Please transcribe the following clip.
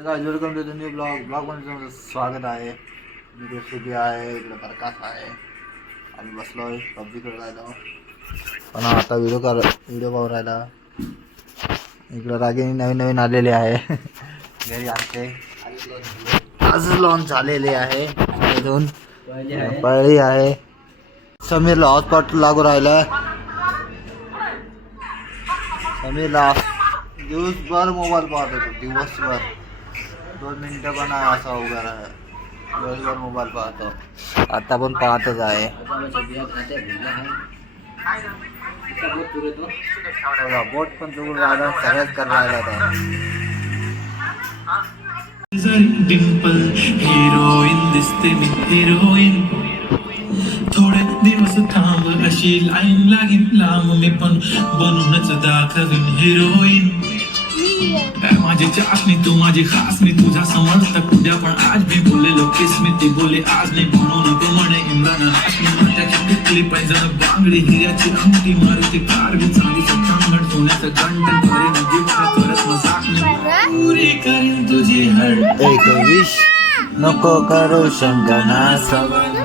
Welcome to the new blog मध्ये तुमचं स्वागत आहे. इकडे सुधी आहे, इकडे प्रकाश आहे. आम्ही बसलोय पबजी खेळायला. पण आता व्हिडिओ पाहून राहिला. इकडे रागिनी नवीन नवीन आलेले आहे घरी आमचे. आज लॉन्च झालेले आहे. इथून पळली आहे. समीरला हॉटस्पॉट लागू राहिला. समीरला दिवसभर मोबाईल पाहत होतो. दिवसभर 2 मिनिटं पण असा उभा राहा. दिवसभर मोबाईल पाहतो. आता पण पाहतच आहे. बोट पण चुकून राहिला. सगळ्याच कर राहिला. डिंपल हिरोईन दिसते मी हिरोईन. थोडे दिवस थांब अशी लाईन लागीन लांब मी पण बनूनच दाखवीन हिरोईन. माझी चाशनी तू माझी खास मी तुझा समर्थक उद्या पण आज मी बोललेलो किस मी ती बोले आज नाही म्हणून तू म्हणे इम्रान हाशमी. त्याची टिकली पैजण बांगडी हिऱ्याची अंगठी मारुती कार बी चांदीचं कंगण सोन्याचं गंठन करीन गिफ्ट करत मजाक मी पुरी करीन तुझी हर एक विश नको करू शंका ना सवाल.